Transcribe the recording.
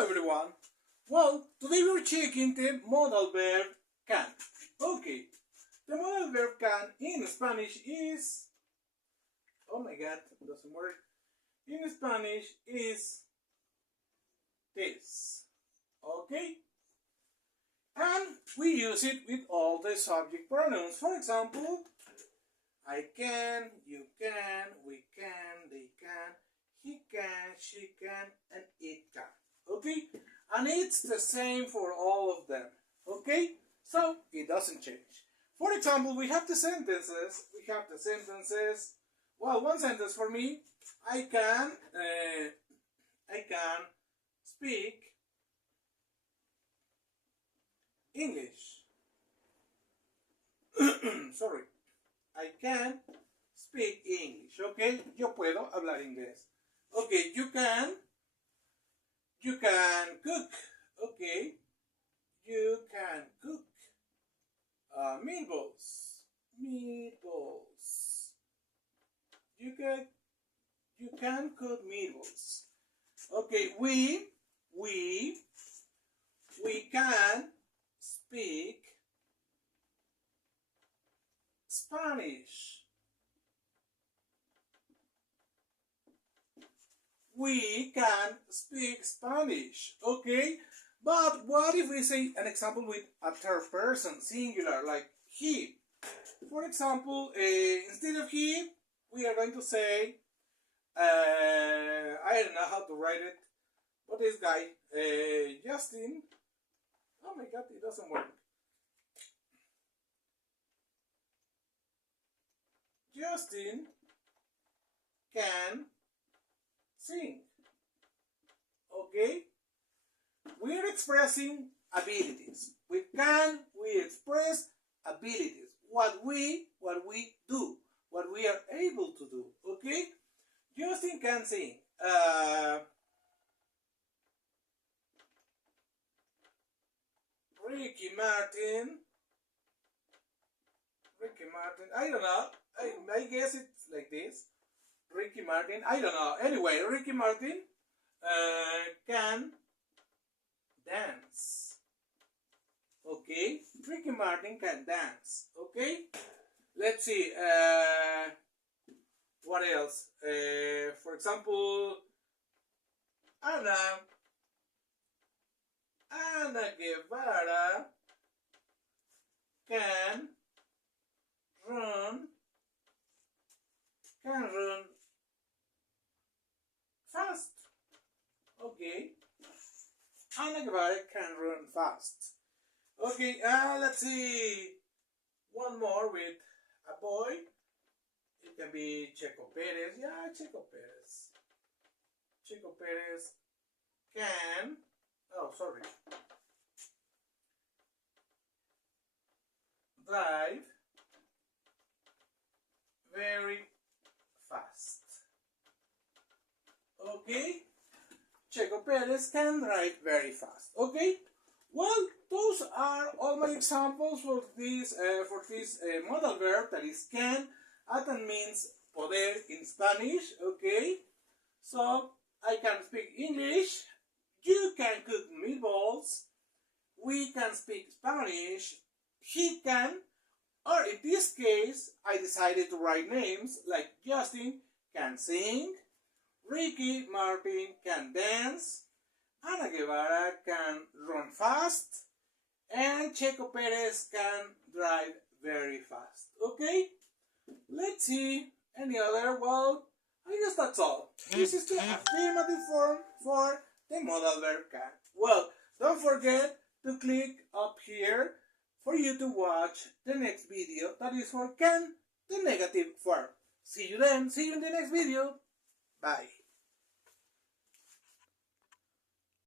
Hello everyone. Well, today we're checking the modal verb can. Okay, the modal verb can in Spanish is, oh my god, it doesn't work. In Spanish is this. Okay? And we use it with all the subject pronouns. For example, I can, you can, we can, they can, he can, she can, and it can. Okay? And it's the same for all of them. Okay? So, it doesn't change. For example, we have the sentences. Well, one sentence for me. I can speak English. Sorry. I can speak English. Okay? Yo puedo hablar inglés. Okay, you can cook. Okay? You can cook meatballs. You can cook meatballs. Okay, we can speak Spanish. We can speak Spanish. Okay? But what if we say an example with a third person, singular, like he? For example, instead of he, we are going to say, I don't know how to write it, but this guy, Justin, oh my god, it doesn't work. Justin can sing. Okay? We're expressing abilities. With can, we express abilities. What we do. What we are able to do. Okay? Justin can sing. Ricky Martin, I don't know. I guess it's like this. Ricky Martin, I don't know. Anyway, Ricky Martin can dance. Okay? Ricky Martin can dance. Okay? Let's see. What else? For example, Ana Guevara can run fast. Okay. Ana Guevara can run fast. Okay, let's see. One more with a boy. It can be Checo Perez. Yeah, Checo Perez. Checo Perez can, oh, sorry, drive very fast. Okay? Checo Perez can drive very fast. Okay? Well, those are all my examples for this modal verb that is can. That means poder in Spanish. Okay? So, I can speak English. You can cook meatballs. We can speak Spanish. He can. Or in this case, I decided to write names like Justin can sing, Ricky Martin can dance, Ana Guevara can run fast, and Checo Perez can drive very fast. Okay? Let's see any other. Well, I guess that's all. This is the affirmative form for the modal verb can. Well, don't forget to click up here for you to watch the next video that is for can, the negative form. See you then. See you in the next video. Bye.